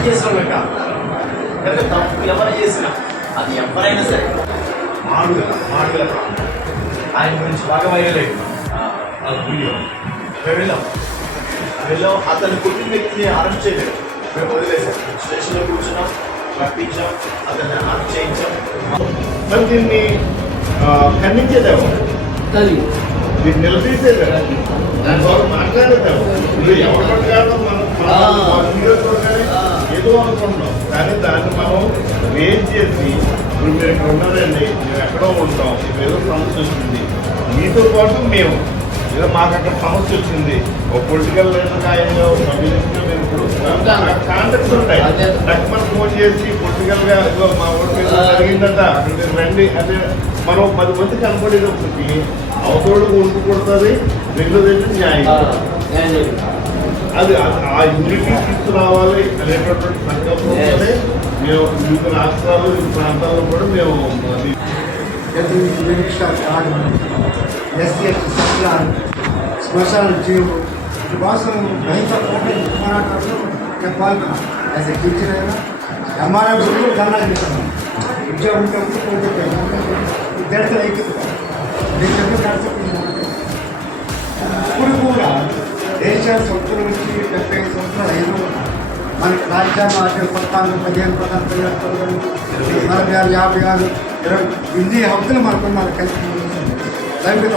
Plan చేసిన కాదు. కనుక తప్పు ఎవరు చేసినా అది ఎవరైనా సరే మాడుగల ఆయన గురించి బాగా వైరలేదు వీడియో. వెళ్ళాం అతను కొట్టిన వ్యక్తిని అరెస్ట్ చేయలేదు, మేము వదిలేసాం. స్టేషన్లో కూర్చున్నాం, పట్టించాం, అతన్ని అరెస్ట్ చేయించాం. మరి దీన్ని ఖండించేదేమో, దీన్ని నిలదీసేదేమో, మాట్లాడేదేమో. ఇది ఎవరు మాట్లాడడం మనం నియోజకవర్గానే ఏదో అనుకుంటున్నాం, కానీ దాన్ని మనం రేజ్ చేసి ఇప్పుడు మీరు ఇక్కడ ఉన్నారండి, మేము ఎక్కడో ఉంటాం, ఏదో సమస్య వచ్చింది, మీతో పాటు మేము ఏదో మాకు అక్కడ సమస్య వచ్చింది, ఒక పొలిటికల్ లీడర్ ఆయనలో కాంటాక్ట్స్ ఉంటాయి. మనం ఫోన్ చేసి పొలిటికల్ గా మా ఊరి మీద జరిగిందట అక్కడ మీరు రండి అంటే మనం 10 మంది కనపడేటప్పటికి అవతోడు ఒంటు కొడుతుంది, రెండోది న్యాయం. అది ఆ యూనిటీ తీసుకురావాలి అనేటటువంటి సంకల్పంతోనే మేము వివిధ రాష్ట్రాలు వివిధ ప్రాంతాల్లో కూడా మేము स्मशान जीव वास्तव भयंकर नेपाल ऐसे टीचर है ना, हमारा बिल्कुल गाना जब उनका इधर से एक ఇప్పుడు కూడా దేశ సంవత్సరం నుంచి 75 సంవత్సరాలు అయినా మనకి రాజ్యాంగం ఆర్టికల్ 14, 15, 16, 46, 56, 20 ఇన్ని హక్కులు మనకున్నారు. కలిసి లైబ్రరీ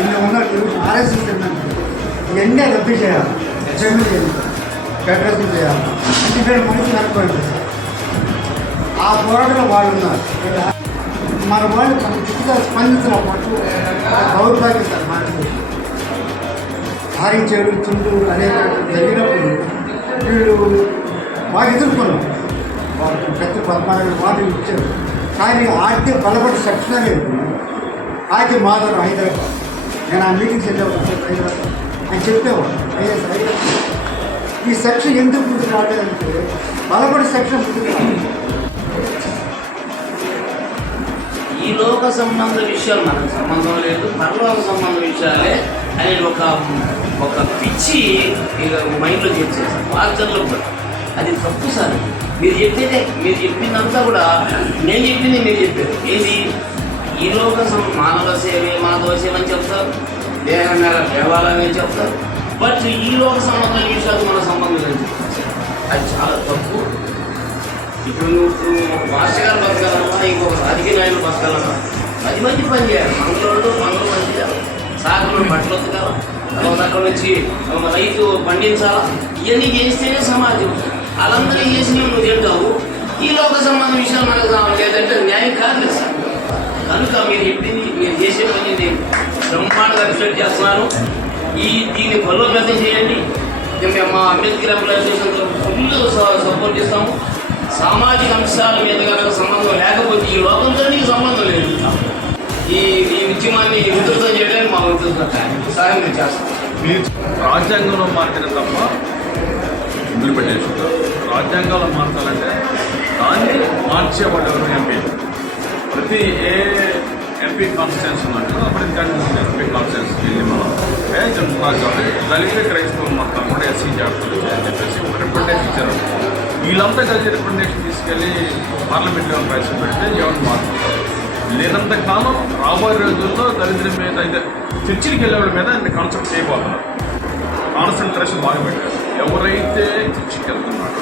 ఇన్ని ఉన్నారు. ఆర్ఎస్ఎస్ ఏంటంటే ఇవన్నీ రద్దు చేయాలి, అసెంబ్లీ చేయాలి, ఫెడరేషన్ చేయాలి అంటే ఇక్కడ మనిషి అనుకోండి. ఆ పోరాటంలో వాళ్ళు ఉన్నారు. మన వాళ్ళు మన చుట్టూ స్పందించినప్పుడు దౌర్భాగ్యస్తారు మాట్లాడి ఆరించేడు చుంటూ అనేక జరిగినప్పుడు వీళ్ళు బాగా ఎదుర్కొన్నాం. వాళ్ళు పెద్ద 14 మాటలు ఇచ్చారు. కానీ ఆర్థిక బలపడి సెక్షన్ అనేది ఆకి మాధవ్ హైదరాబాద్, నేను ఆ మీటింగ్స్ వెళ్ళేవాడు హైదరాబాద్ ఆయన చెప్పేవాడు హైదరాబాద్ ఈ సెక్షన్ ఎందుకు ముందుకు రాలేదంటే బలపడి సెక్షన్ ముందుకు రాలేదు. ఈ లోక సంబంధ విషయాలు మనకు సంబంధం లేదు, పరలోక సంబంధ విషయాలే అనేది ఒక పిచ్చి ఇక మైండ్లో చేసేసారు ఆచరణలో కూడా. అది తప్పు సార్. మీరు చెప్పిందంతా కూడా నేను చెప్పింది మీరు చెప్పారు. ఏది ఈ లోక మానవ సేవే మాధవ సేవ అని చెప్తారు, దేహం మీద దేవాలయం అని చెప్తారు. బట్ ఈ లోక సంబంధ విషయాలు మన సంబంధం లేదు. అది చాలా తప్పు. ఇప్పుడు నువ్వు మాస్టర్ గారు బతకాలన్నా, ఇంకొక రాజకీయ నాయకులు బతకాలన్నా 10 మంది పని చేయాలి. మంగళవాడు పని చేయాలి, సాగులో బట్టలు ఉతకాలి, తర్వాత అక్కడ నుంచి రైతు పండించాలా. ఇవన్నీ చేస్తేనే సమాజం. వాళ్ళందరూ చేసినవి నువ్వు తింటావు. ఈ లోక సంబంధ విషయాలు మనకు లేదంటే న్యాయం కాదు సార్. కనుక మీరు చెప్పింది, మీరు చేసే పని నేను బ్రహ్మాండంగా రిఫ్లెక్ట్ చేస్తున్నాను. దీన్ని బలోపేతం చేయండి. మేము మా అంబేద్కర్ అప్లికేషన్తో ఫుల్ సపోర్ట్ చేస్తాము. సామాజిక అంశాల మీద కనుక సంబంధం లేకపోతే ఈ లోకంతో నీకు సంబంధం లేదు. ఈ ఉద్యమాన్ని విస్తృతం చేయడానికి మా సహాయం మీరు చేస్తాం. రాజ్యాంగంలో మార్చిన తప్ప వదిలిపెట్టేసి రాజ్యాంగంలో మార్చాలంటే దాన్ని మార్చేవాళ్ళు ఎంపీ. ప్రతి ఎంపీ కాన్స్టిట్యూన్స్ ఉన్నట్టు అప్పుడు ఎంపీ కాన్స్టిట్యూన్స్కి వెళ్ళి మనం చెప్తున్నారు కాబట్టి దళిత క్రైస్తవులు మొత్తం కూడా ఎస్సీ జాబితాలు అని చెప్పేసి ఒక రిప్రజెంటేషన్ ఇచ్చారు. వీళ్ళంతా కలిసి రిప్రజెంటేషన్ తీసుకెళ్ళి పార్లమెంట్లో ప్రవేశపెడితే ఎవరు మారుతుంటారు. లేనంత కాలం రాబోయే రోజుల్లో దళితుల మీద అయితే చర్చిలకు వెళ్ళేవాళ్ళ మీద కాన్సెప్ట్ చేయబోతున్నారు. కాన్సన్ట్రేషన్ బాగా పెట్టారు. ఎవరైతే చర్చికి వెళ్తున్నారో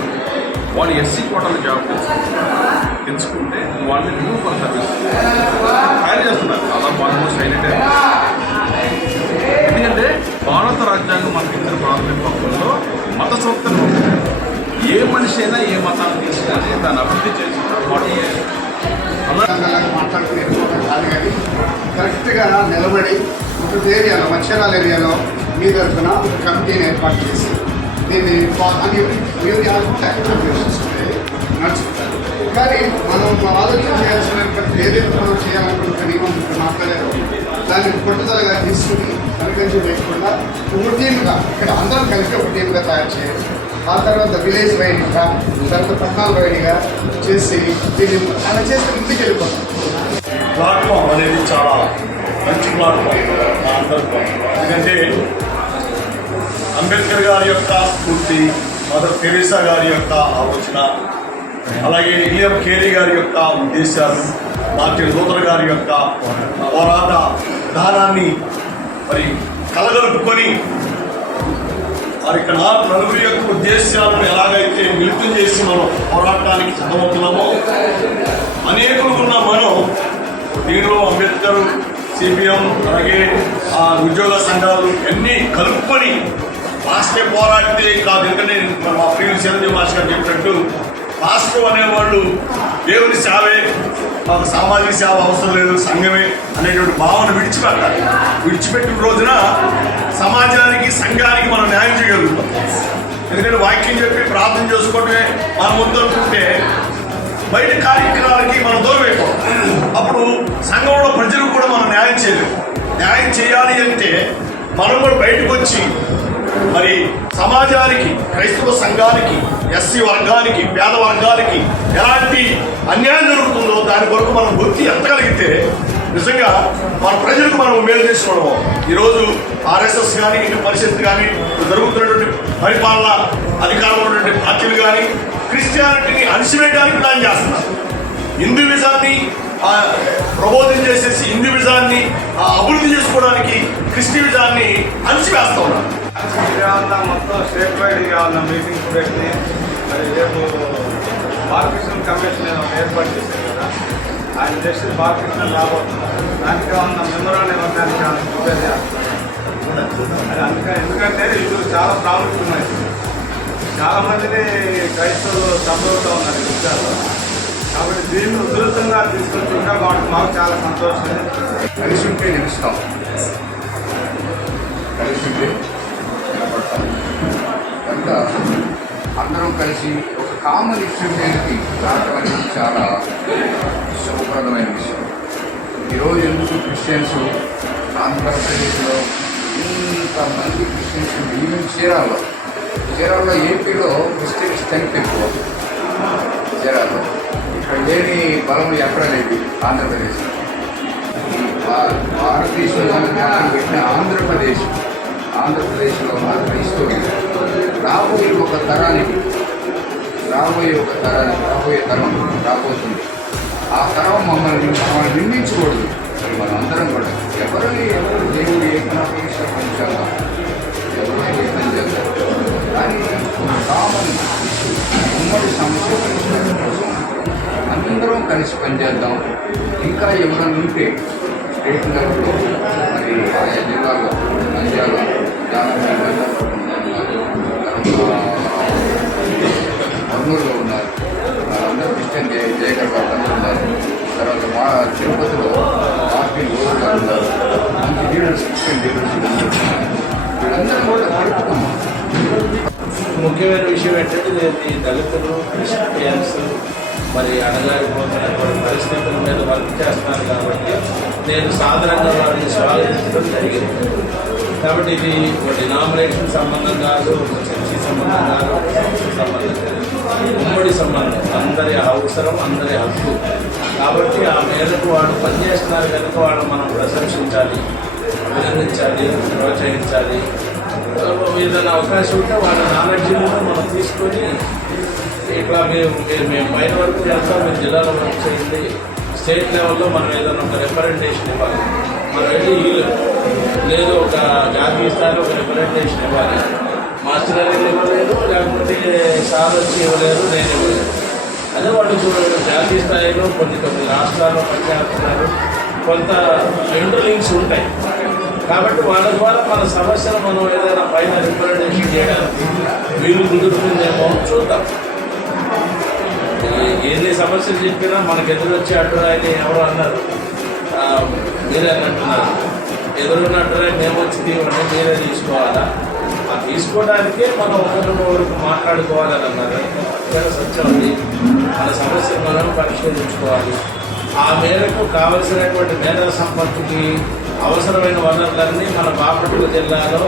వాళ్ళు ఎస్సీ కోటాలు జాబ్ తెలుసుకుంటే వాళ్ళని రిమూవ్ ఫర్ సర్వీస్ ఫైర్ చేస్తున్నారు. చాలా బాగా సైలెంట్. ఎందుకంటే భారత రాజ్యాంగం మనకి ఇచ్చిన ప్రాథమిక హక్కుల్లో మత స్వతంత్రం ఉంటుంది. ఏ మనిషి అయినా ఏ మతాన్ని తీసుకొని దాన్ని అభివృద్ధి చేసి మాట్లాడుకునే కాదు, కానీ కరెక్ట్గా నిలబడి ఒక ఏరియాలో మంచిర్యాల ఏరియాలో మీ తరఫున ఒక కమిటీని ఏర్పాటు చేసి దీన్ని నడుచుకుంటారు. కానీ మనం ఆలోచన చేయాల్సినటువంటి ఏదైతే మనం చేయాలనుకుంటున్న నియమం మాట్లాడారు దాన్ని పట్టుదలగా తీసుకుని కనుకంచి వేయకుండా ఒక టీమ్గా ఇక్కడ అందరం కలిసి ఒక టీమ్గా తయారు చేయాలి. ఆ తర్వాత విలేజ్ వైడ్గా, తర్వాత పట్టణాల వైడ్గా చేసి దీన్ని అలా చేసి ముందుకు వెళ్ళిపోతాం. ప్లాట్ఫామ్ అనేది చాలా మంచి ప్లాట్ఫామ్ మా అందరికీ. ఎందుకంటే అంబేద్కర్ గారి యొక్క స్ఫూర్తి, మదర్ తెరీసా గారి యొక్క ఆలోచన, అలాగే విలియం కేరీ గారి యొక్క ఉద్దేశాలు, మార్టిన్ లూథర్ గారి యొక్క పోరాట విధానాన్ని మరి కలగలుపుకొని వారి యొక్క నలుగురి యొక్క ఉద్దేశాలను ఎలాగైతే మిళితం చేసి మనం పోరాటానికి సిద్ధమవుతున్నామో, అనేకులు ఉన్న మనం దీనిలో అంబేద్కర్, సిపిఎం, అలాగే ఉద్యోగ సంఘాలు అన్నీ కలుపుకొని రాష్ట్ర పోరాడితే కాదు. ఎందుకంటే మా ప్రియులు చిరంజీవి మాస్టర్ గారు చెప్పినట్టు రాష్ట్రం అనేవాళ్ళు దేవుని సేవే, మాకు సామాజిక సేవ అవసరం లేదు, సంఘమే అనేటువంటి భావన విడిచిపెట్టాలి. విడిచిపెట్టిన రోజున సమాజానికి, సంఘానికి మనం న్యాయం చేయగలుగుతాం. ఎందుకంటే వాక్యం చెప్పి ప్రార్థన చేసుకోవటమే మన ముందు అనుకుంటే బయట కార్యక్రమాలకి మనం దూరం అయిపోతాం. అప్పుడు సంఘంలో ప్రజలకు కూడా మనం న్యాయం చేయలేము. న్యాయం చేయాలి అంటే మనం కూడా బయటకు వచ్చి మరి సమాజానికి, క్రైస్తవ సంఘానికి, ఎస్సీ వర్గానికి, పేద వర్గానికి ఎలాంటి అన్యాయం జరుగుతుందో దాని కొరకు మనం గుర్తి ఎత్తగలిగితే నిజంగా మన ప్రజలకు మనం మేలు చేసుకోవడం. ఈరోజు ఆర్ఎస్ఎస్ కానీ, ఇటు పరిషత్ కానీ, జరుగుతున్నటువంటి పరిపాలన అధికారంలో ఉన్నటువంటి పార్టీలు కానీ క్రిస్టియానిటీని అణిచివేయడానికి ప్లాన్ చేస్తున్నారు. హిందూయిజాన్ని ప్రబోధం చేసేసి హిందూయిజాన్ని అభివృద్ధి చేసుకోవడానికి క్రిస్టియనిజాన్ని అణిచివేస్తా ఉన్నారు. మొత్తం స్టేట్ వైడ్ కావాలన్న మీటింగ్ పెట్టి మరి రేపు బాలకృష్ణ కమిషన్ ఏర్పాటు చేశారు కదా, ఆయన జస్ట్ బాలకృష్ణ రాబోతున్నారు. దానికి ఉన్న మెమోరాలు ఇవ్వడానికి ప్రిపేర్ చేస్తున్నారు. అది ఎందుకంటే ఇది చాలా ప్రాముఖ్యత ఉన్నాయి. చాలామందిని క్రైస్తవులు చంపుతూ ఉన్నారు ఈ విషయాల్లో. కాబట్టి దీన్ని ఉధృతంగా తీసుకొచ్చి ఇంకా మాకు చాలా సంతోషం. కలిసి ఉంటే నిలుస్తాం, కలిసి ఉంటే నిలబడతాం. కనుక అందరం కలిసి ఒక కామన్ ఇష్యూ మీదకి రావడం అనేది చాలా శుభప్రదమైన విషయం. ఈరోజు ఎందుకు క్రిస్టియన్స్ ఆంధ్రప్రదేశ్లో ఇంతమంది క్రిస్టియన్స్, ఈవెన్ చీరాల్లో ఏపీలో క్రిస్టియన్ స్ట్రెంగ్త్ ఎక్కువ. చీరాల్లో ఇక్కడ లేని బలం ఎక్కడ లేదు. ఆంధ్రప్రదేశ్లో భారతదేశంలో పెట్టిన ఆంధ్రప్రదేశ్లో ఉన్న క్రైస్తవులు రాబోయే తరం రాబోతుంది. ఆ తరం మమ్మల్ని నిందించకూడదు. మనం అందరం కూడా ఎవరు దేవుడు ఏ పని పెంచాలా, ఎవరు ఏ పని చేస్తారు, కానీ కామన్ ఉమ్మడి సమస్య పరిష్కారం కోసం అందరం కలిసి పనిచేద్దాం. ఇంకా ఎవరైనా ఉంటే స్టేట్ లెవెల్లో మరి ఆయా జిల్లాలో నంద్యాల, కర్నూలులో ఉన్నారు, వాళ్ళందరూ క్రిస్టియన్ జయగర్ గారు ఉన్నారు. తర్వాత మా తిరుపతిలో మార్టిన్ లూథర్ గారు ఉన్నారు. మంచి లీడర్స్, క్రిస్టియన్ లీడర్స్ వీళ్ళందరూ కూడా కలుపుకున్నాం. ముఖ్యమైన విషయం ఏంటంటే ఈ దళితులు, క్రిస్టియన్స్ మరి అణగారిపోతున్నటువంటి పరిస్థితుల మీద వర్క్ చేస్తున్నారు. కాబట్టి నేను సాధారణంగా వారిని స్వాగతించడం జరిగింది. కాబట్టి ఇది ఒక డినామినేషన్ సంబంధం కాదు, ఒక చర్చి సంబంధం కాదు, ఒక సంస్థ సంబంధం కాదు, ఉమ్మడి సంబంధం, అందరి అవసరం, అందరి హక్కు. కాబట్టి ఆ మేరకు వాళ్ళు పనిచేస్తున్నారు కనుక వాళ్ళు మనం ప్రశంసించాలి, అభినందించాలి, ప్రోత్సహించాలి. ఏదైనా అవకాశం ఉంటే వాళ్ళ నాలెడ్జ్ని మనం తీసుకొని ఇట్లా మేము పైన వరకు వెళ్తాం, మేము జిల్లాలో వర్క్ చేయండి, స్టేట్ లెవెల్లో మనం ఏదైనా ఒక రిప్రజెంటేషన్ ఇవ్వాలి. మనం వెళ్ళి లేదు ఒక జాతీయ స్థాయిలో ఒక రిప్రజెంటేషన్ ఇవ్వాలి. మాస్టర్ గారు ఇవ్వలేదు, లేకపోతే సార్ వచ్చి ఇవ్వలేదు, నేను ఇవ్వలేదు. అదే వాళ్ళు జాతీయ స్థాయిలో కొన్ని రాష్ట్రాల్లో పనిచేస్తున్నారు, కొంత ఇంటర్లింక్స్ ఉంటాయి. కాబట్టి వాళ్ళ ద్వారా మన సమస్యను మనం ఏదైనా పైన రిప్రజెంటేషన్ చేయడానికి వీలు కుదురుతుందేమో చూద్దాం. ఎన్ని సమస్యలు చెప్పినా మనకు ఎదురొచ్చే అడ్డురాయని ఎవరు అన్నారు, మీరే అంటున్నారు. ఎదురున్న అడ్డురాయి మేము వచ్చి తీవ్రంగా మీరే తీసుకోవాలా? ఆ తీసుకోవడానికే మనం ఒకరికి మాట్లాడుకోవాలని అన్నారు. ఇక్కడ సత్యం ఉంది, మన సమస్యను మనం పరిష్కరించుకోవాలి. ఆ మేరకు కావలసినటువంటి మేధా సంపత్తికి అవసరమైన వనరులన్నీ మన బాపట్ల జిల్లాలో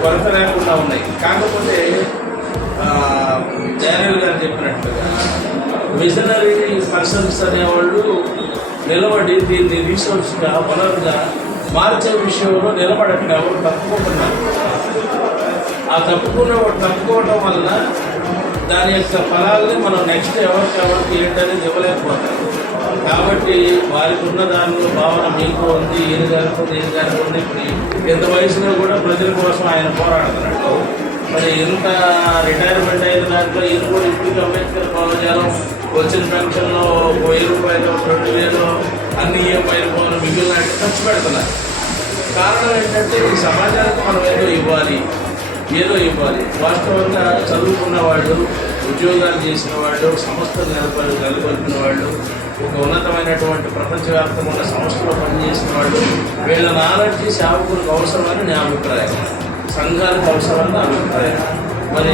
కొరత లేకుండా ఉన్నాయి. కాకపోతే జయనల్ గారు చెప్పినట్టుగా విజనరీ పర్సన్స్ అనేవాళ్ళు నిలబడి దీన్ని రీసోర్స్గా, వనరుగా మార్చే విషయంలో నిలబడట్లేదు, ఎవరు తప్పుకుంటున్నారు. ఆ తప్పుకోవడం వలన దాని యొక్క ఫలాల్ని మనం నెక్స్ట్ ఎవరికి ఏంటనేది ఇవ్వలేకపోతాం. కాబట్టి వారికి ఉన్న దానిలో భావన మీకు ఉంది, ఈయన గారికి ఉంది. ఇప్పుడు ఎంత వయసులో కూడా ప్రజల కోసం ఆయన పోరాడుతున్నాడు. మరి ఎంత రిటైర్మెంట్ అయిన దాంట్లో ఈయన కూడా ఇప్పుడు అంబేద్కర్ భావజాలం వచ్చిన పెన్షన్లో 1000 రూపాయలు 2000 అన్ని EMI మిగిలిన ఖర్చు పెడుతున్నారు. కారణం ఏంటంటే ఈ సమాజానికి మనం ఏదో ఇవ్వాలి. వాస్తవంగా చదువుకున్న వాళ్ళు, ఉద్యోగాలు చేసిన వాళ్ళు, సంస్థలు నెలకొల్పిన వాళ్ళు, ఒక ఉన్నతమైనటువంటి ప్రపంచవ్యాప్తంగా సంస్థలో పనిచేసిన వాళ్ళు, వీళ్ళ నాలెడ్జి సేవకులకు అవసరమని నా అభిప్రాయం, సంఘాలకు అవసరమని నా అభిప్రాయం. మరి